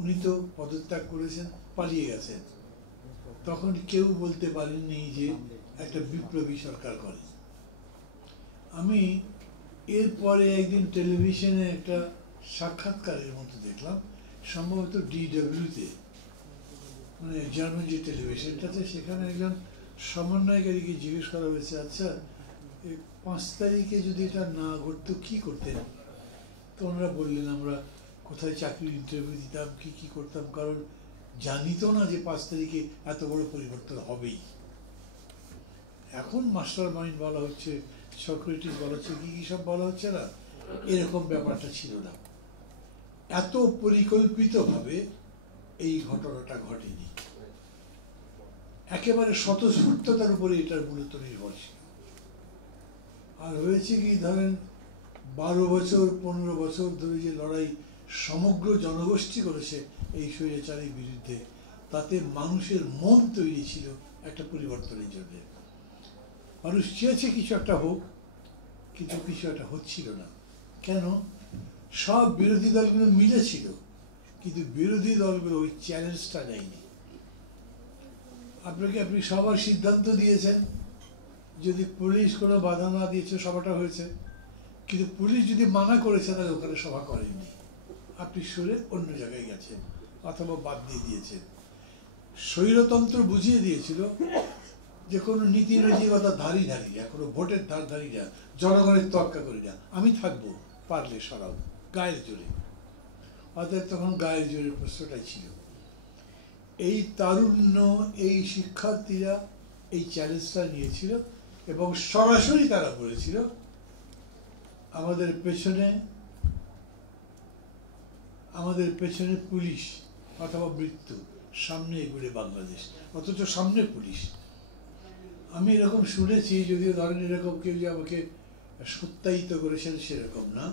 উনি তো পদত্যাগ করেছেন, পালিয়ে গেছেন। তখন কেউ বলতে পারেননি যে একটা বিপ্লবী সরকার করে। আমি এরপরে একদিন টেলিভিশনে একটা সাক্ষাৎকারের মতো দেখলাম, সম্ভবত DW-তে, মানে জার্মান যে টেলিভিশনটাতে, সেখানে একজন সমন্বয়কারীকে জিজ্ঞেস করা হয়েছে, আচ্ছা 5 তারিখে যদি এটা না ঘটতো কি করতেন? তো ওনারা বললেন, আমরা কোথায় চাকরির ইন্টারভিউ দিতাম, কি করতাম, কারণ জানি তো না যে 5 তারিখে এত বড় পরিবর্তন হবেই। এখন মাস্টার মাইন্ড বলা হচ্ছে, সক্রেটিস বলা হচ্ছে, কি সব বলা হচ্ছে না, এরকম ব্যাপারটা ছিল না। এত পরিকল্পিতভাবে এই ঘটনাটা ঘটেনি, একেবারে স্বতঃস্ফূর্ততার উপরে এটার মূলত নির্ভরশীল। আর হয়েছে কি, ধরেন 12 বছর 15 বছর ধরে যে লড়াই সমগ্র জনগোষ্ঠী করেছে এই স্বৈরাচারের বিরুদ্ধে, তাতে মানুষের মন তৈরি ছিল একটা পরিবর্তনের জন্য। মানুষ চেয়েছে কিছু একটা হোক, কিন্তু কিছু একটা হচ্ছিল না। কেন? সব বিরোধী দলগুলো মিলেছিল, কিন্তু বিরোধী দলগুলো ওই চ্যালেঞ্জটা নেয়নি। আপনি সবার সিদ্ধান্ত দিয়েছেন, যদি পুলিশ কোনো বাধা না দিয়েছে সভাটা হয়েছে, কিন্তু পুলিশ যদি মানা করেছে তাহলে ওখানে সভা করেননি, আপনি সরে অন্য জায়গায় গেছেন অথবা বাদ দিয়ে দিয়েছেন। স্বৈরতন্ত্র বুঝিয়ে দিয়েছিল যে কোনো নীতি নৈতিকতা ধারি না, কোনো ভোটের ধারি না, জনগণের তোয়াক্কা করি না, আমি থাকবো, পারলে সরাও, গায়ের জোরে। অর্থাৎ তখন গায়ের জোরের প্রশ্নটাই ছিল। এই তারুণ্য, এই শিক্ষার্থীরা এই চ্যালেঞ্জটা নিয়েছিল এবং সরাসরি তারা বলেছিল, আমাদের পেছনে পুলিশ অথবা মৃত্যু, সামনে এগুলো বাংলাদেশ, অথচ সামনে পুলিশ। আমি এরকম শুনেছি, যদিও ধরেন এরকম কেউ যে আমাকে সত্যায়িত করেছেন সেরকম না,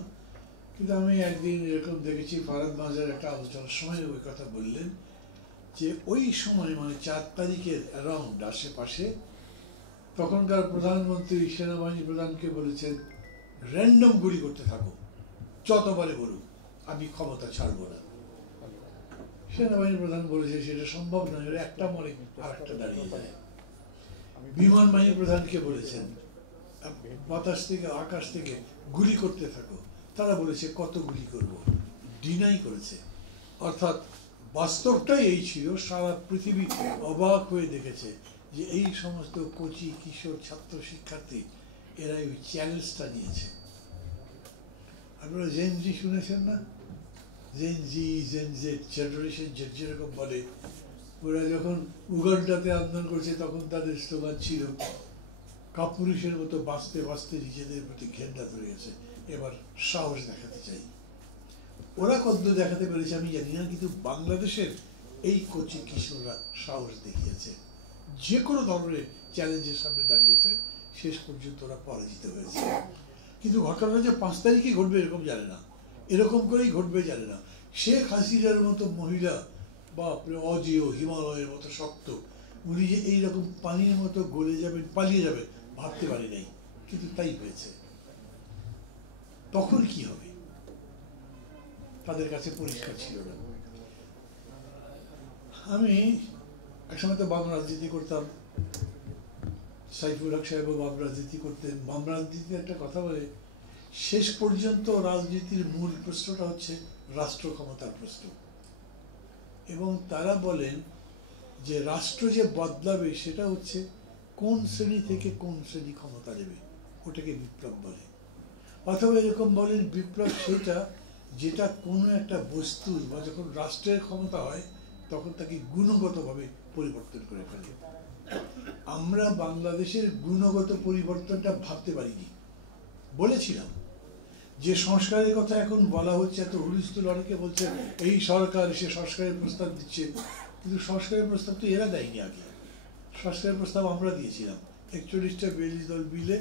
কিন্তু আমি একদিন এরকম দেখেছি, ফারাদ মাজার একটা আলোচনার সময় ওই কথা বললেন যে ওই সময়, মানে 4 তারিখের অ্যারাউন্ড আশেপাশে, তখনকার প্রধানমন্ত্রী সেনাবাহিনী প্রধানকে বলেছেন, র্যান্ডম গুলি করতে থাকো, যতবারে বলুক, আমি ক্ষমতা ছাড়বো না। সেনাবাহিনী প্রধান বলেছে সেটা সম্ভব নয়, একটা মরে আর একটা দাঁড়িয়ে যায়। বিমান বাহিনী প্রধানকে বলেছেন, বাতাস থেকে আকাশ থেকে গুলি করতে থাকো, তারা বলেছে কত গুলি করব, ডিনাই করেছে। অর্থাৎ বাস্তবটাই এই ছিল, সারা পৃথিবী অবাক হয়ে দেখেছে যে এই সমস্ত কচি কিশোর ছাত্র শিক্ষার্থী এরা ওই চ্যালেঞ্জটা নিয়েছে। আপনারা জেন জি শুনেছেন না? জেন জি, জেন জেড, জেনারেশন জেড যেরকম বলে, ওরা যখন উগান্ডাতে আন্দোলন করছে তখন তাদের স্লোগান ছিল, কাপুরুষের মতো বাঁচতে বাঁচতে নিজেদের প্রতি ঘেন্না ধরে গেছে, এবার সাহস দেখাতে চাই। ওরা কদ্দূর দেখাতে পেরেছে আমি জানি না, কিন্তু বাংলাদেশের এই কচি কিশোররা সাহস দেখিয়েছে, যে কোনো ধরনের চ্যালেঞ্জের সামনে দাঁড়িয়েছে, শেষ পর্যন্ত ওরা পরাজিত হয়েছে। কিন্তু ঘটনা যে 5 তারিখে ঘটবে এরকম জানে না, এরকম করেই ঘটবে জানে না। শেখ হাসিনার মতো মহিলা, বা অজেয় হিমালয়ের মতো শক্ত, উনি যে এইরকম পানির মতো গলে যাবেন, পালিয়ে যাবেন, ভাবতে পারি নাই, কিন্তু তাই হয়েছে। তখন কি হবে তাদের কাছে পরিষ্কার ছিল না। আমি একসময় তো বাম রাজনীতি করতাম, সাইফুল হক সাহেবও বাম রাজনীতি করতেন। বাম রাজনীতিতে একটা কথা বলে, শেষ পর্যন্ত রাজনীতির মূল প্রশ্নটা হচ্ছে রাষ্ট্র ক্ষমতার প্রশ্ন, এবং তারা বলেন যে রাষ্ট্র যে বদলাবে সেটা হচ্ছে কোন শ্রেণী থেকে কোন শ্রেণী ক্ষমতা নেবে, ওটাকে বিপ্লব বলে। অথবা এরকম বলেন, বিপ্লব সেটা যেটা কোনো একটা বস্তুর বা যখন রাষ্ট্রের ক্ষমতা হয় তখন তাকে গুণগতভাবে পরিবর্তন করে ফেলে। আমরা বাংলাদেশের গুণগত পরিবর্তনটা ভাবতে পারিনি। বলেছিলাম যে সংস্কারের কথা এখন বলা হচ্ছে, এত হুলস্থুল, অনেকে বলছে এই সরকার সে সংস্কারের প্রস্তাব দিচ্ছে, কিন্তু সংস্কারের প্রস্তাব তো এরা দেয়নি। আগে সংস্কারের প্রস্তাব আমরা দিয়েছিলাম, 41টা 42 দল মিলে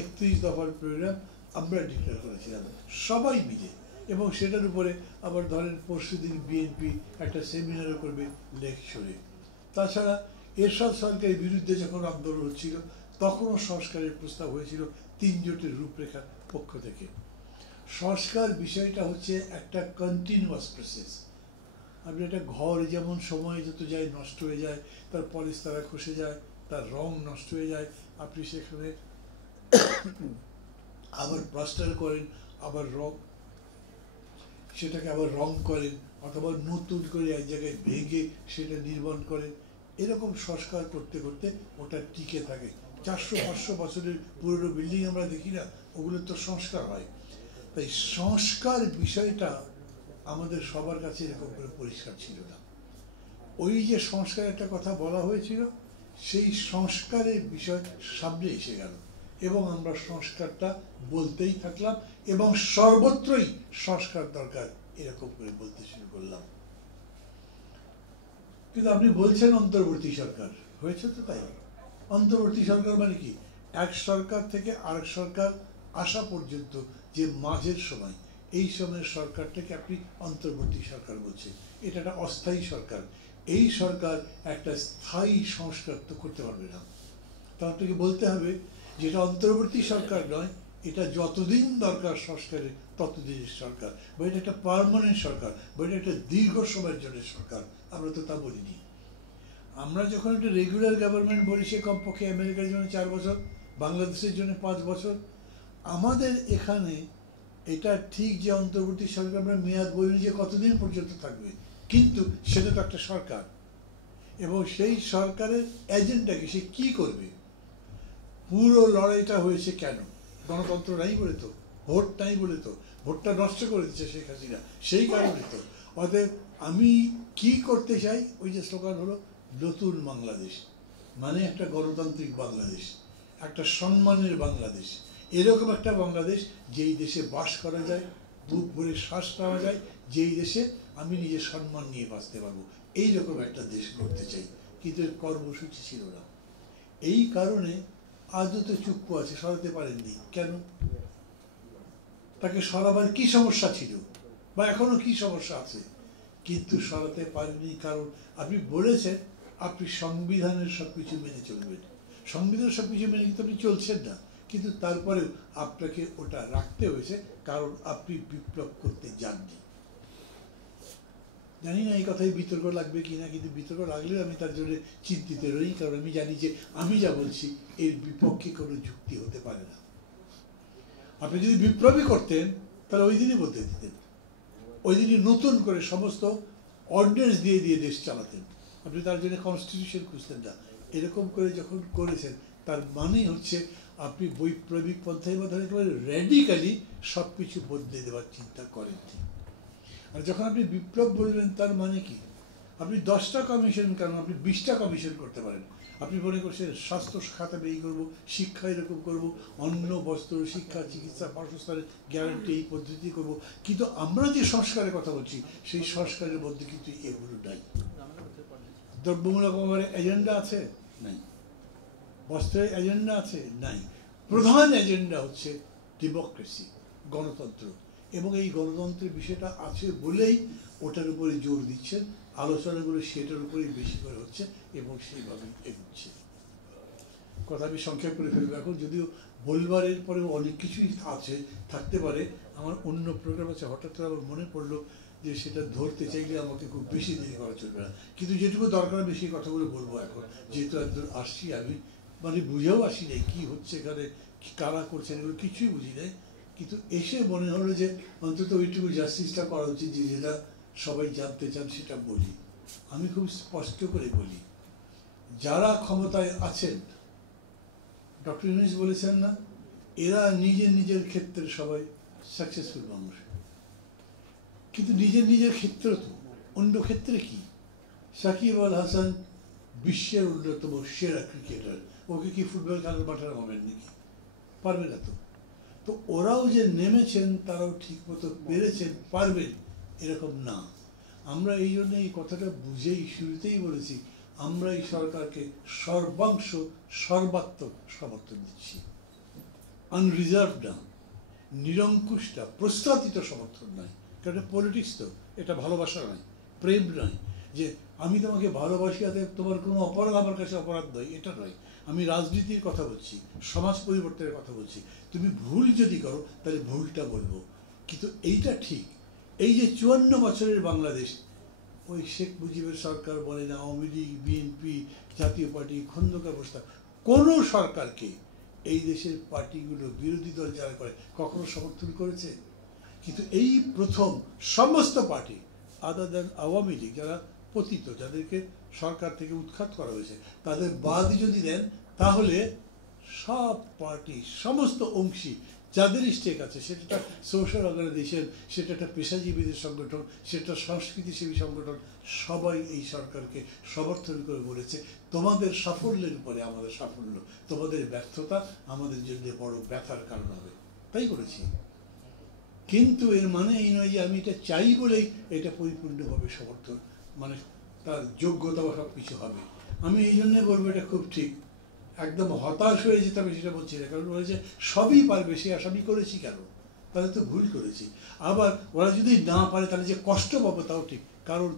31 দফার প্রোগ্রাম আমরা ডিক্লেয়ার করেছিলাম সবাই মিলে, এবং সেটার উপরে আবার ধরেন পরশুদিন বিএনপি একটা সেমিনারও করবে লেকচরে। তাছাড়া এরশাদ সরকারের বিরুদ্ধে যখন আন্দোলন হচ্ছিল তখনও সংস্কারের প্রস্তাব হয়েছিল 3 জোটের রূপরেখার পক্ষ থেকে। সংস্কার বিষয়টা হচ্ছে একটা কন্টিনিউয়াস প্রসেস, আপনি একটা ঘর যেমন সময় যত যায় নষ্ট হয়ে যায়, তার পলিস্তারা খসে যায়, তার রং নষ্ট হয়ে যায়, আপনি সেখানে আবার প্লাস্টার করেন, আবার সেটাকে আবার রং করেন, অথবা নতুন করে এক জায়গায় ভেঙে সেটা নির্মাণ করেন। এরকম সংস্কার করতে করতে ওটা টিকে থাকে। 400-500 বছরের পুরনো বিল্ডিং আমরা দেখি না, ওগুলোর তো সংস্কার হয়। তাই সংস্কার বিষয়টা আমাদের সবার কাছে এরকম করে পরিষ্কার ছিল না। ওই যে সংস্কার একটা কথা বলা হয়েছিল, সেই সংস্কারের বিষয় সামনে এসে গেল এবং আমরা সংস্কারটা বলতেই থাকলাম এবং সর্বত্রই সংস্কার দরকার এরকম করে বলতে শুরু করলাম। কিন্তু আপনি বলছেন অন্তর্বর্তী সরকার হয়েছে, তো তাই অন্তর্বর্তী সরকার মানে কি? এক সরকার থেকে আরেক সরকার আসা পর্যন্ত যে মাঝের সময়, এই সময়ের সরকারটাকে আপনি অন্তর্বর্তী সরকার বলছেন। এটা একটা অস্থায়ী সরকার। এই সরকার একটা স্থায়ী সংস্কার তো করতে পারবে না। তা আপনাকে বলতে হবে যে এটা অন্তর্বর্তী সরকার নয়, এটা যতদিন দরকার সংস্কারের ততদিনের সরকার, বা এটা একটা পার্মানেন্ট সরকার, বা এটা একটা দীর্ঘ সময়ের জন্য সরকার। আমরা তো তা বলিনি। আমরা যখন একটা রেগুলার গভর্নমেন্ট বলি, সে কমপক্ষে আমেরিকার জন্য 4 বছর, বাংলাদেশের জন্য 5 বছর। আমাদের এখানে এটা ঠিক যে অন্তর্বর্তী সরকার আমরা মেয়াদ বলিনি যে কতদিন পর্যন্ত থাকবে, কিন্তু সেটা তো একটা সরকার, এবং সেই সরকারের এজেন্ডা কি, সে কী করবে। পুরো লড়াইটা হয়েছে কেন? গণতন্ত্র নাই বলে তো, ভোট নাই বলে তো, ভোটটা নষ্ট করে দিচ্ছে শেখ হাসিনা, সেই কারণে তো। অতএব আমি কি করতে চাই, ওই যে স্লোগান হলো নতুন বাংলাদেশ, মানে একটা গণতান্ত্রিক বাংলাদেশ, একটা সম্মানের বাংলাদেশ, এরকম একটা বাংলাদেশ যেই দেশে বাস করা যায়, বুক ভরে শ্বাস নেওয়া যায়, যেই দেশে আমি নিজের সম্মান নিয়ে বাঁচতে পারবো, এইরকম একটা দেশ করতে চাই। কিন্তু এর কর্মসূচি ছিল না। এই কারণে আজও তো চুপ আছে, সরাতে পারেননি কেন? তাকে সরাবার কি সমস্যা ছিল, বা এখনো কি সমস্যা আছে? কিন্তু সরাতে পারেনি কারণ আপনি বলেছেন আপনি সংবিধানের সবকিছু মেনে চলবেন। সংবিধানের সবকিছু মেনে কিন্তু আপনি চলছেন না, কিন্তু তারপরেও আপনাকে ওটা রাখতে হয়েছে, কারণ আপনি বিপ্লব করতে যাননি। জানি না এই কথায় বিতর্ক লাগবে কিনা, কিন্তু বিতর্ক লাগলেও আমি তার জন্য চিন্তিত রই, কারণ আমি জানি যে আমি যা বলছি এর বিপক্ষে কোনো যুক্তি হতে পারে না। আপনি যদি বিপ্লবী করতেন তাহলে ওই দিনই বলতে দিতেন, ওই দিনই নতুন করে সমস্ত অর্ডিন্যান্স দিয়ে দিয়ে দেশ চালাতেন। আপনি তার জন্য কনস্টিটিউশন খুঁজতেন না। এরকম করে যখন করেছেন, তার মানেই হচ্ছে আপনি বৈপ্লবিক পন্থায় বা ধরেন একেবারে র্যাডিক্যালি সব কিছু বদলে দেওয়ার চিন্তা করেননি। আর যখন আপনি বিপ্লব বলবেন, তার মানে কি? আপনি 10টা কমিশন কেন, আপনি 20টা কমিশন করতে পারেন। আপনি মনে করছেন স্বাস্থ্য খাতে এই করবো, শিক্ষা এরকম করবো, অন্ন বস্ত্র শিক্ষা চিকিৎসা বাসস্থানের গ্যারান্টি এই পদ্ধতি করব, কিন্তু আমরা যে সংস্কারের কথা বলছি সেই সংস্কারের মধ্যে কিন্তু এগুলো নাই। দ্রব্যমূলক এজেন্ডা আছে? নাই। বস্ত্রের এজেন্ডা আছে? নাই। প্রধান এজেন্ডা হচ্ছে ডেমোক্রেসি, গণতন্ত্র, এবং এই গণতন্ত্রের বিষয়টা আছে বলেই ওটার উপরে জোর দিচ্ছেন। আলোচনাগুলো সেটার উপরেই বেশি করে হচ্ছে এবং সেইভাবেই এগোচ্ছে। কথা আমি সংক্ষেপ করে ফেলবো এখন, যদিও বলবার এরপরেও অনেক কিছুই আছে, থাকতে পারে। আমার অন্য প্রোগ্রাম আছে, হঠাৎ করে আমার মনে পড়লো যে সেটা ধরতে চাইলে আমাকে খুব বেশি দেরি করা চলবে না, কিন্তু যেটুকু দরকার বেশি কথাগুলো বলবো এখন, যেহেতু একদম আসছি আমি, মানে বুঝেও আসি নাই কী হচ্ছে এখানে, কারা করছেন এগুলো কিছুই বুঝি নাই। কিন্তু এসে মনে হলো যে অন্তত ওইটুকু জাস্টিসটা করা উচিত, যে যেটা সবাই জানতে চান সেটা বলি। আমি খুব স্পষ্ট করে বলি, যারা ক্ষমতায় আছেন, ডক্টর ইউনূস বলেছেন না, এরা নিজের নিজের ক্ষেত্রে সবাই সাকসেসফুল মানুষ, কিন্তু নিজের নিজের ক্ষেত্র তো, অন্য ক্ষেত্রে কি? সাকিব আল হাসান বিশ্বের অন্যতম সেরা ক্রিকেটার, ওকে কি ফুটবল খেলার মাঠে নামাবেন নাকি? পারবে না তো। তো ওরাও যে নেমেছেন, তারাও ঠিক মতো পেরেছেন, পারবেন এরকম না। আমরা এই জন্য এই কথাটা বুঝেই শুরুতেই বলেছি, আমরা এই সরকারকে সর্বাংশ সর্বাত্মক সমর্থন দিচ্ছি। আনরিজার্ভ না, নিরঙ্কুশ না, প্রস্তাবিত সমর্থন নয়, কারণ এটা পলিটিক্স তো, এটা ভালোবাসা নয়, প্রেম নয়, যে আমি তোমাকে ভালোবাসি আতে তোমার কোনো অপরাধ আমার কাছে অপরাধ নয়, এটা নয়। আমি রাজনীতির কথা বলছি, সমাজ পরিবর্তনের কথা বলছি। তুমি ভুল যদি করো তাহলে ভুলটা বলবো, কিন্তু এইটা ঠিক। এই যে 54 বছরের বাংলাদেশ, ওই শেখ মুজিবের সরকার বলেন, আওয়ামী লীগ, বিএনপি, জাতীয় পার্টি, খন্দকার প্রস্তাব, কোনো সরকারকে এই দেশের পার্টিগুলো, বিরোধী দল যারা করে, কখনো সমর্থন করেছে? কিন্তু এই প্রথম সমস্ত party other than Awami League, যারা পতিত, যাদেরকে সরকার থেকে উৎখাত করা হয়েছে, তাদের বাদ যদি দেন, তাহলে সব পার্টি, সমস্ত অংশী যাদের স্টেক আছে, সেটা একটা সোশ্যাল অর্গানাইজেশন, সেটা একটা পেশাজীবীদের সংগঠন, সেটা সংস্কৃতিসেবী সংগঠন, সবাই এই সরকারকে সমর্থন করে বলেছে তোমাদের সাফল্যের উপরে আমাদের সাফল্য, তোমাদের ব্যর্থতা আমাদের জন্য বড় ব্যথার কারণ হবে, তাই করেছি। কিন্তু এর মানে এই নয় যে আমি এটা চাই বলেই এটা পরিপূর্ণভাবে সমর্থন, মানে তার যোগ্যতা বা সব কিছু হবে। আমি এই জন্যে বলবো এটা খুব ঠিক, একদম হতাশ হয়ে যেতে হবে সেটা বলছি না, কারণ বলেছে সবই পারবে, সে আশা আমি করেছি কেন, তাহলে তো ভুল করেছি। আবার ওরা যদি না পারে তাহলে যে কষ্ট পাবো তাও ঠিক, কারণ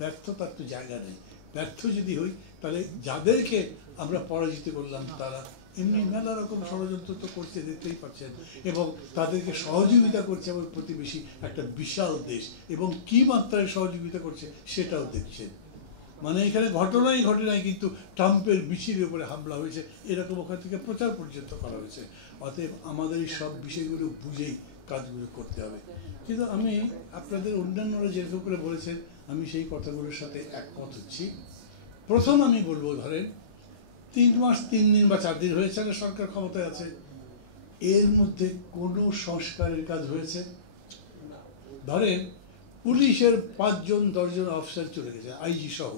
ব্যর্থতার তো জায়গা নেই। ব্যর্থ যদি হই তাহলে যাদেরকে আমরা পরাজিত করলাম তারা এমনি মেলা রকম ষড়যন্ত্র তো করছে, দেখতেই পাচ্ছেন, এবং তাদেরকে সহযোগিতা করছে আমার প্রতিবেশী একটা বিশাল দেশ, এবং কি মাত্রায় সহযোগিতা করছে সেটাও দেখছেন। মানে এখানে ঘটনাই ঘটে নাই, কিন্তু ট্রাম্পের মিছিলের উপরে হামলা হয়েছে, এরকম ওখান থেকে প্রচার পর্যন্ত করা হয়েছে। অতএব আমাদের এই সব বিষয়গুলো বুঝেই কাজগুলো করতে হবে। কিন্তু আমি আপনাদের অন্যান্যরা যেরকম করে বলেছেন, আমি সেই কথাগুলোর সাথে একমত হচ্ছি। প্রথম আমি বলবো, ধরেন 3 মাস 3 দিন বা 4 দিন হয়েছে না সরকার ক্ষমতায় আছে, এর মধ্যে কোনো সংস্কারের কাজ হয়েছে? ধরেন পুলিশের 5 জন 10 জন অফিসার চলে গেছে, আইজি সহ,